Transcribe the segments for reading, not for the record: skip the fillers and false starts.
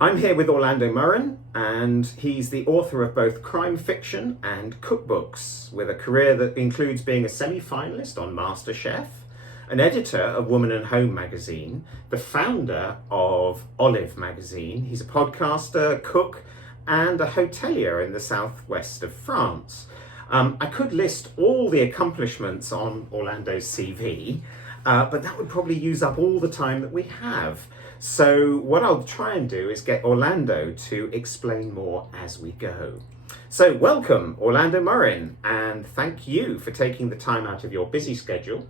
I'm here with Orlando Murrin, and he's the author of both crime fiction and cookbooks, with a career that includes being a semi-finalist on MasterChef, an editor of Woman and Home magazine, the founder of Olive magazine. He's a podcaster, cook, and a hotelier in the southwest of France. I could list all the accomplishments on Orlando's CV, but that would probably use up all the time that we have. So what I'll try and do is get Orlando to explain more as we go. So welcome, Orlando Murrin, and thank you for taking the time out of your busy schedule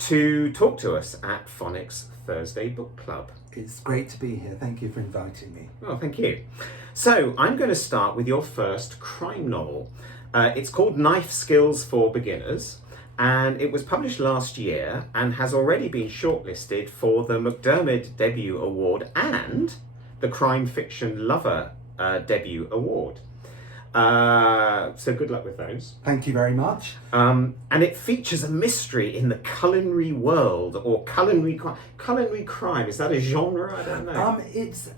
to talk to us at Phonic's Thursday Book Club. It's great to be here. Thank you for inviting me. Well, thank you. So I'm going to start with your first crime novel. It's called Knife Skills for Beginners, and it was published last year and has already been shortlisted for the McDermott Debut Award and the Crime Fiction Lover Debut Award. So good luck with those. Thank you very much. And it features a mystery in the culinary world, or culinary crime. Is that a genre? I don't know. It's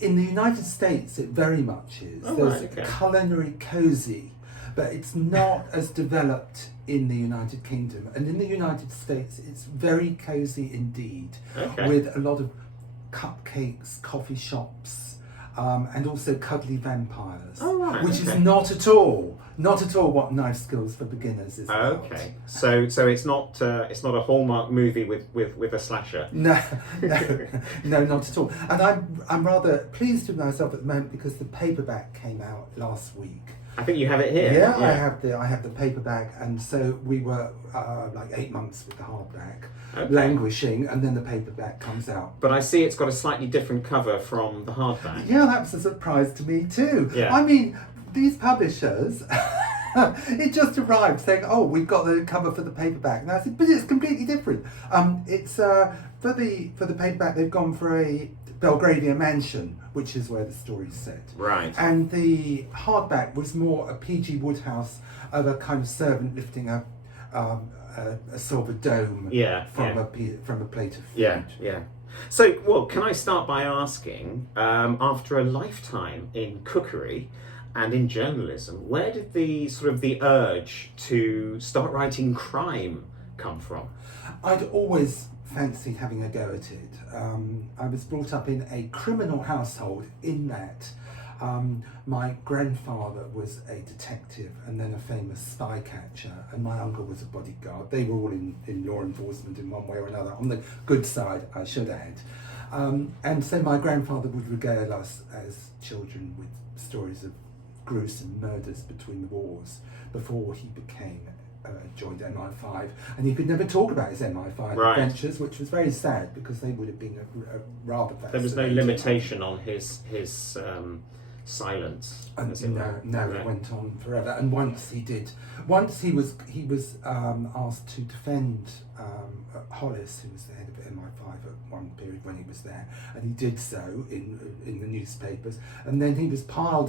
in the United States. It very much is. Oh, There's right, okay. culinary cozy, but it's not as developed in the United Kingdom. And in the United States, it's very cozy indeed, Okay. with a lot of cupcakes, coffee shops, and also cuddly vampires. Oh, right, which is okay. not at all what Knife Skills for Beginners is about. Okay, so it's not a Hallmark movie with a slasher. No, not at all. And I'm rather pleased with myself at the moment because the paperback came out last week. I think you have it here. Yeah, I have the paperback, and so we were like 8 months with the hardback, Okay. languishing, and then the paperback comes out. But I see it's got a slightly different cover from the hardback. Yeah, that was a surprise to me too. Yeah. I mean, these publishers, it just arrived saying, "Oh, we've got the cover for the paperback," and I said, "But it's completely different. It's for the paperback they've gone for a Belgravia mansion, which is where the story's set. Right. And the hardback was more a P.G. Wodehouse of a kind of servant lifting a silver dome from a plate of food. Yeah. So, well, can I start by asking, after a lifetime in cookery and in journalism, where did the urge to start writing crime come from? I'd always fancied having a go at it. I was brought up in a criminal household in that my grandfather was a detective and then a famous spy catcher, and my uncle was a bodyguard. They were all in law enforcement in one way or another, on the good side, I should add. And so my grandfather would regale us as children with stories of gruesome murders between the wars before he joined MI5, and he could never talk about his MI5 Right. adventures, which was very sad because they would have been a rather fascinating. There was no limitation on his silence. as it were. No, it went on forever. And once he was asked to defend Hollis, who was the head of MI5 at one period when he was there, and he did so in the newspapers. And then he was piled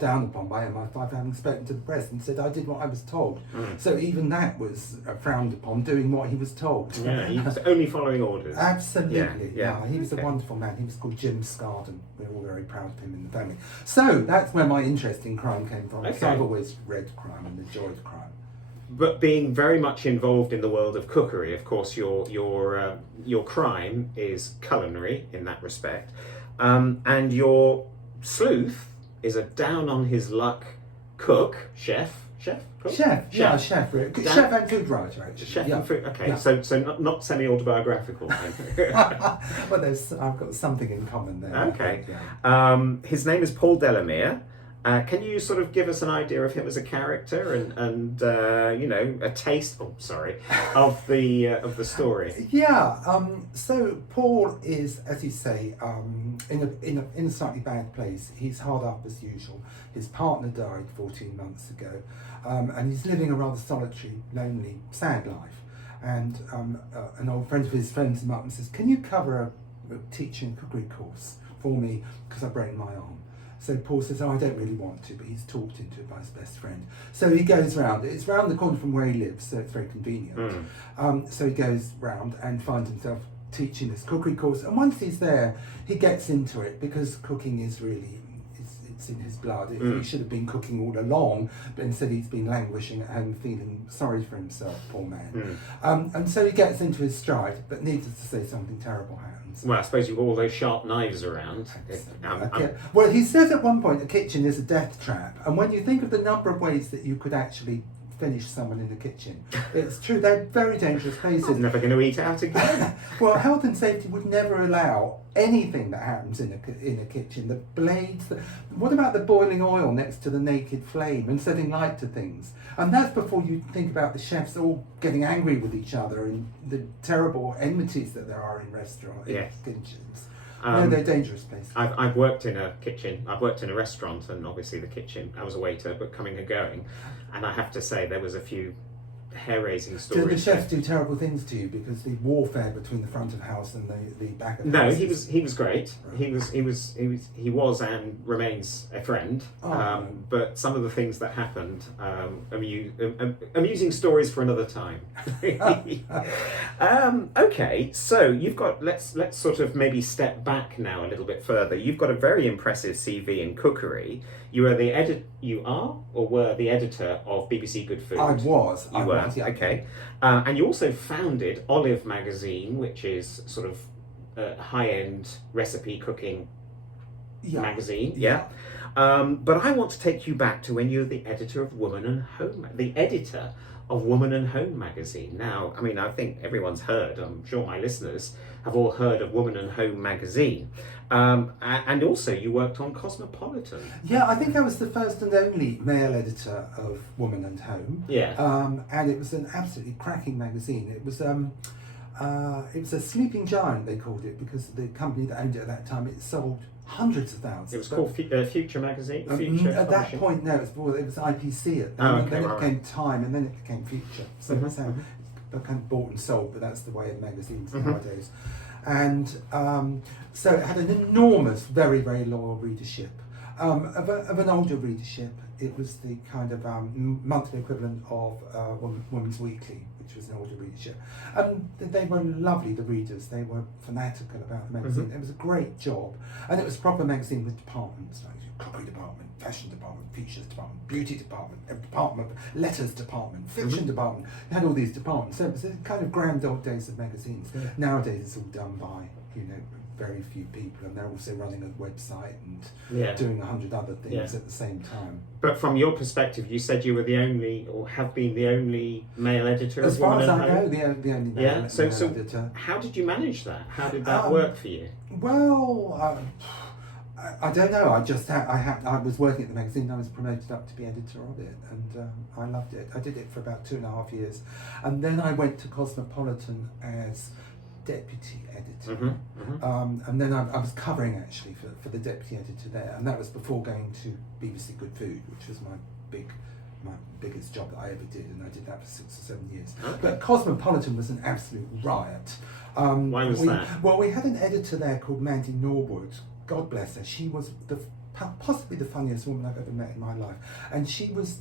down upon by MI5, having spoken to the press, and said, "I did what I was told." So even that was frowned upon, doing what he was told. Yeah, he was only following orders. Absolutely. Yeah. He was a wonderful man. He was called Jim Scarden. We're all very proud of him in the family. So that's where my interest in crime came from. Okay. So I've always read crime and enjoyed crime. But being very much involved in the world of cookery, of course, your crime is culinary in that respect, and your sleuth is a down on his luck chef, Chef and food writer, actually. Chef yeah. and food. Okay, Yeah. so not semi-autobiographical. Well, I've got something in common there. Okay. Yeah. His name is Paul Delamere. Can you sort of give us an idea of him as a character and a taste? Oh, sorry, of the story. Yeah. So Paul is, as you say, in a slightly bad place. He's hard up as usual. His partner died 14 months ago, and he's living a rather solitary, lonely, sad life. And an old friend of his phones him up and says, "Can you cover a teaching cookery course for me because I broke my arm?" So Paul says, "Oh, I don't really want to," but he's talked into it by his best friend. So he goes round. It's round the corner from where he lives, so it's very convenient. So he goes round and finds himself teaching this cookery course, and once he's there, he gets into it because cooking is really, it's in his blood. He should have been cooking all along, but instead he's been languishing at home, feeling sorry for himself, poor man. And so he gets into his stride, but needless to say, something terrible happens. Well, I suppose you've got all those sharp knives around. Well, he says at one point the kitchen is a death trap, and when you think of the number of ways that you could actually finish someone in the kitchen, it's true, they're very dangerous places. I'm never going to eat out again. Well, health and safety would never allow anything that happens in a kitchen. The blades, what about the boiling oil next to the naked flame and setting light to things? And that's before you think about the chefs all getting angry with each other and the terrible enmities that there are in restaurants, in kitchens. No, they're dangerous places. I've worked in a kitchen, I've worked in a restaurant, and obviously the kitchen, I was a waiter, but coming and going, and I have to say there was a few hair-raising stories. Did the chefs do terrible things to you because the warfare between the front of house and the back of house? No, he was great. He was and remains a friend. But some of the things that happened, amusing stories for another time. Okay, so you've got let's sort of maybe step back now a little bit further. You've got a very impressive CV in cookery. You were the were the editor of BBC Good Food. I was. Yeah. Okay. And you also founded Olive magazine, which is sort of a high-end recipe cooking magazine. Yeah. But I want to take you back to when you were the editor of Woman and Home magazine. Now, I mean, I think everyone's heard, I'm sure my listeners have all heard of Woman and Home magazine. And also you worked on Cosmopolitan. Yeah, I think I was the first and only male editor of Woman and Home. Yeah. And it was an absolutely cracking magazine. It was a sleeping giant, they called it, because the company that owned it at that time, it sold hundreds of thousands. It was called Future Magazine? At that point, no, it was IPC at that time, and then it became Time, and then it became Future. So that's how it kind of bought and sold, but that's the way of magazines nowadays. And so it had an enormous, very, very loyal readership. Of an older readership, it was the kind of monthly equivalent of Women's Weekly, which was an older readership. And they were lovely, the readers. They were fanatical about the magazine. It was a great job. And it was a proper magazine with departments, like cookery department, fashion department, features department, beauty department, letters department, fiction department. You had all these departments. So it was the kind of grand old days of magazines. Yeah. Nowadays it's all done by, very few people, and they're also running a website and doing 100 other things at the same time. But from your perspective, you said you were the only, or have been the only male editor as of far Woman as and I Home? know, the only male, so editor. How did you manage that? How did that work for you? Well, I don't know. I was working at the magazine. I was promoted up to be editor of it, and I loved it. I did it for about 2.5 years, and then I went to Cosmopolitan as deputy editor, and then I was covering actually for the deputy editor there, and that was before going to BBC Good Food, which was my biggest job that I ever did, and I did that for 6 or 7 years. Okay. But Cosmopolitan was an absolute riot. Why was that? Well, we had an editor there called Mandy Norwood. God bless her. She was possibly the funniest woman I've ever met in my life, and she was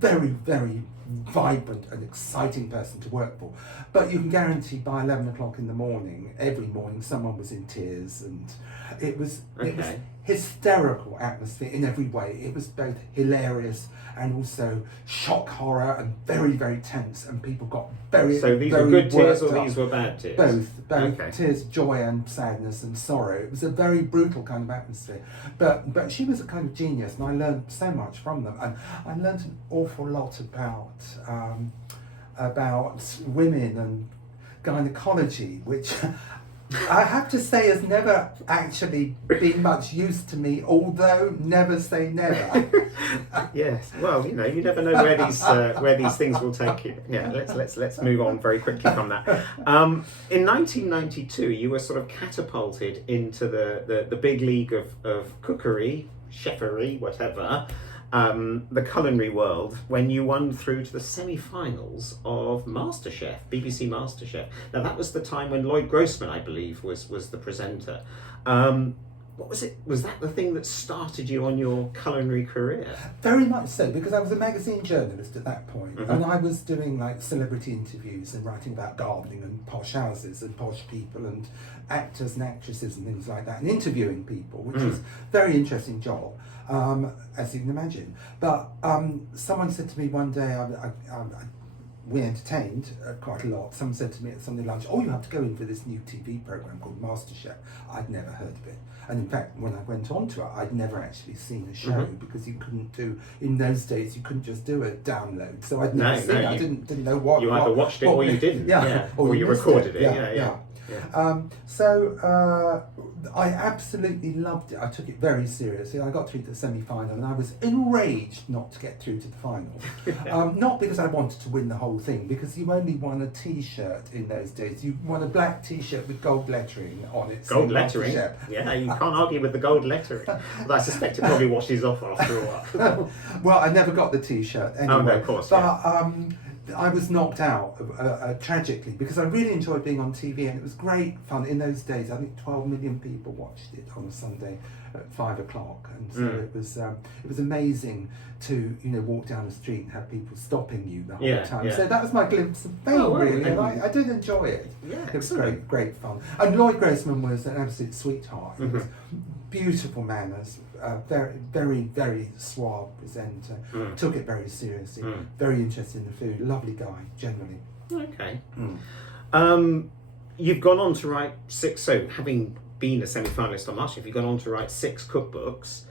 very, very vibrant and exciting person to work for. But you can guarantee by 11 o'clock in the morning, every morning, someone was in tears, and it was hysterical atmosphere in every way. It was both hilarious and also shock horror and very, very tense, and people got very, so these were good tears or these were bad tears? Both tears, joy and sadness and sorrow. It was a very brutal kind of atmosphere. But she was a kind of genius, and I learned so much from them. And I learned an awful lot about women and gynecology, which I have to say has never actually been much use to me, although never say never. Yes, well, you never know where these things will take you. Yeah, let's move on very quickly from that. In 1992, you were sort of catapulted into the big league of cookery, chefery, whatever. The culinary world, when you won through to the semi-finals of MasterChef, BBC MasterChef. Now that was the time when Lloyd Grossman, I believe, was the presenter. what was it? Was that the thing that started you on your culinary career? Very much so, because I was a magazine journalist at that point, Mm-hmm. and I was doing like celebrity interviews and writing about gardening and posh houses and posh people and actors and actresses and things like that, and interviewing people, which was a very interesting job, as you can imagine. But someone said to me one day, we entertained quite a lot. Someone said to me at Sunday lunch, "Oh, you have to go in for this new TV program called MasterChef." I'd never heard of it. And in fact, when I went on to it, I'd never actually seen a show, because you couldn't do, in those days, you couldn't just do a download. So I'd never seen it. I didn't know what. You either watched it or you didn't. Yeah. Or you recorded it. Yeah. So I absolutely loved it. I took it very seriously. I got through to the semi-final, and I was enraged not to get through to the final. Not because I wanted to win the whole thing, because you only won a T-shirt in those days. You won a black T-shirt with gold lettering on it. Gold lettering? Yeah, you can't argue with the gold lettering. But I suspect it probably washes off after a while. Well, I never got the T-shirt anyway. Oh, no, of course. But I was knocked out tragically, because I really enjoyed being on TV, and it was great fun. In those days, I think 12 million people watched it on a Sunday at 5 o'clock, and so it was amazing to walk down the street and have people stopping you the whole time. So that was my glimpse of fame, really, and I did enjoy it. Yeah, it was great fun. And Lloyd Grossman was an absolute sweetheart. He was beautiful manners, very, very, very suave presenter. Took it very seriously. Very interested in the food. Lovely guy, generally. Okay. You've gone on to write 6. So, having been a semi-finalist on MasterChef, you've gone on to write 6 cookbooks.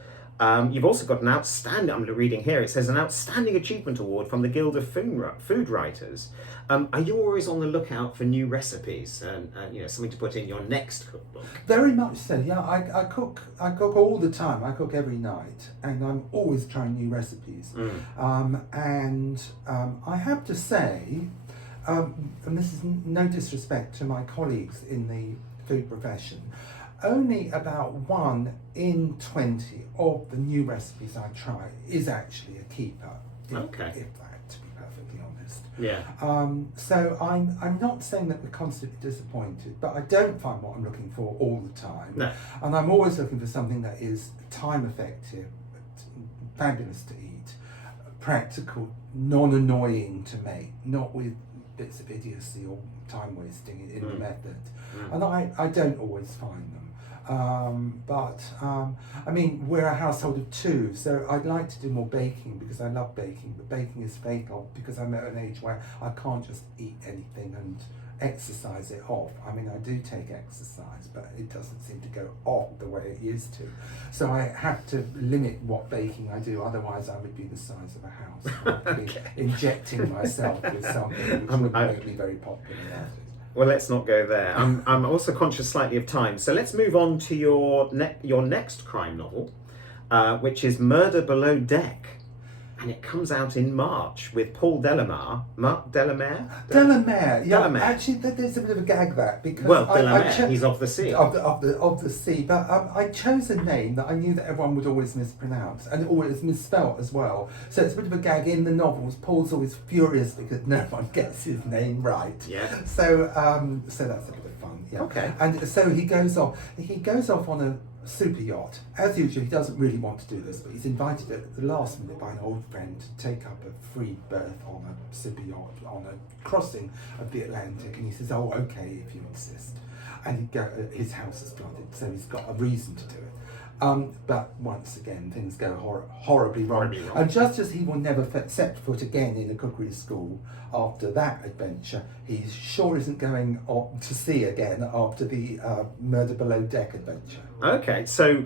You've also got an outstanding. I'm reading here. It says an outstanding achievement award from the Guild of Food Writers. Are you always on the lookout for new recipes and something to put in your next cookbook? Very much so. Yeah, I cook all the time. I cook every night, and I'm always trying new recipes. And I have to say, and this is no disrespect to my colleagues in the food profession, only about 1 in 20 of the new recipes I try is actually a keeper. If that, to be perfectly honest. Yeah. So I'm not saying that we're constantly disappointed, but I don't find what I'm looking for all the time. No. And I'm always looking for something that is time effective, fabulous to eat, practical, non-annoying to make, not with bits of idiocy or time wasting in the method. And I don't always find them. I mean, we're a household of 2, so I'd like to do more baking because I love baking, but baking is fatal because I'm at an age where I can't just eat anything and exercise it off. I mean, I do take exercise, but it doesn't seem to go off the way it used to. So I have to limit what baking I do, otherwise I would be the size of a house. I'd be injecting myself with something which would make me very popular nowadays. Well, let's not go there. I'm also conscious slightly of time, so let's move on to your next crime novel, which is Murder Below Deck, and it comes out in March with Paul Delamere. Delamere. Yeah, Delamere. Actually, there's a bit of a gag there because Delamere, he's of the sea. Of the sea, but I chose a name that I knew that everyone would always mispronounce, and it always misspelt as well. So it's a bit of a gag in the novels. Paul's always furious because no one gets his name right. Yeah. So that's a bit of fun. Yeah. Okay. And so he goes off on a super yacht. As usual, he doesn't really want to do this, but he's invited at the last minute by an old friend to take up a free berth on a super yacht on a crossing of the Atlantic, and he says, "Oh, okay, if you insist." And his house is flooded, so he's got a reason to do it. But once again, things go horribly wrong. And just as he will never set foot again in a cookery school after that adventure, he sure isn't going to sea again after the Murder Below Deck adventure. Okay, so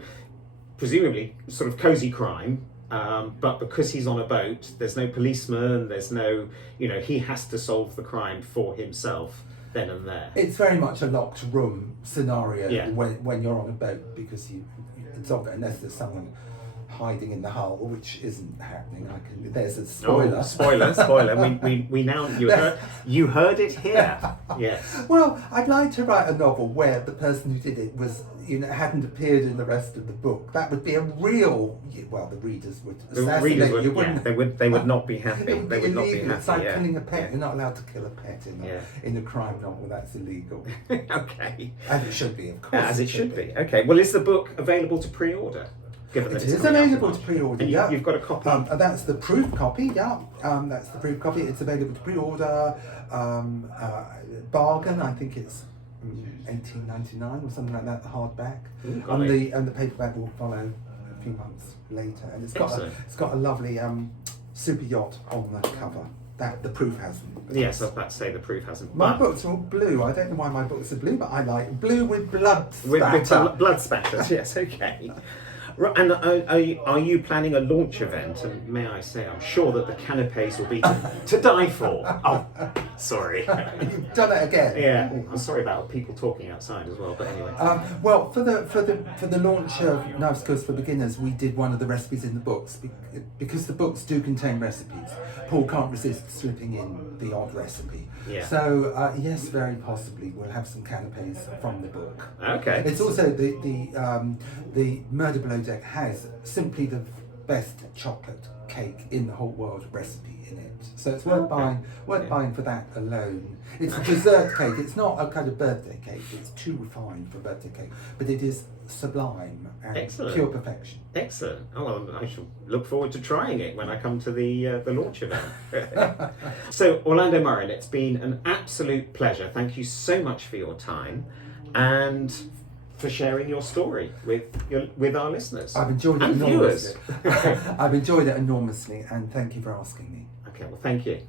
presumably sort of cosy crime, but because he's on a boat, there's no policeman, there's no, he has to solve the crime for himself then and there. It's very much a locked room scenario when you're on a boat, because it's obvious, unless there's someone hiding in the hull, which isn't happening. There's a spoiler. Oh, spoiler. we now you heard it here. Yes. Well, I'd like to write a novel where the person who did it was hadn't appeared in the rest of the book, that would be a real, well, the readers would The assassinate readers would, you, yeah, wouldn't they would not be happy. It would They be would not be illegal. happy. It's like yeah. killing a pet. Yeah. You're not allowed to kill a pet in a crime novel. That's illegal. Okay. As it should be, of course. As it should be. Okay. Well, is the book available to pre-order? Given that It it's is coming out in available to March? pre-order, And yeah. You've got a copy? That's the proof copy, yeah. That's the proof copy. It's available to pre-order. Bargain, I think it's $18.99 or something like that, the hardback. Ooh, And the paperback will follow a few months later. And it's got a lovely super yacht on the cover. That the proof hasn't. Yes, I was about to say the proof hasn't. My but books are all blue. I don't know why my books are blue, but I like blue with blood with spatter. blood spatters, yes, okay. Right, and are you planning a launch event? And may I say, I'm sure that the canapes will be to die for. Oh, sorry. You've done it again. Yeah, I'm sorry about people talking outside as well, but anyway. Well, for the launch of Knives Skills for Beginners, we did one of the recipes in the books because the books do contain recipes. Paul can't resist slipping in the odd recipe. Yeah. So yes, very possibly we'll have some canapes from the book. Okay. It's also the Murder Below Deck has simply the best chocolate cake in the whole world recipe in it. So it's worth buying for that alone. It's a dessert cake. It's not a kind of birthday cake. It's too refined for birthday cake, but it is sublime and Excellent. pure perfection. Excellent. Oh, well, I shall look forward to trying it when I come to the launch event. So, Orlando Murrin, it's been an absolute pleasure. Thank you so much for your time and for sharing your story with our listeners. I've enjoyed it and enormously. viewers. I've enjoyed it enormously, and thank you for asking me. Okay, well, thank you.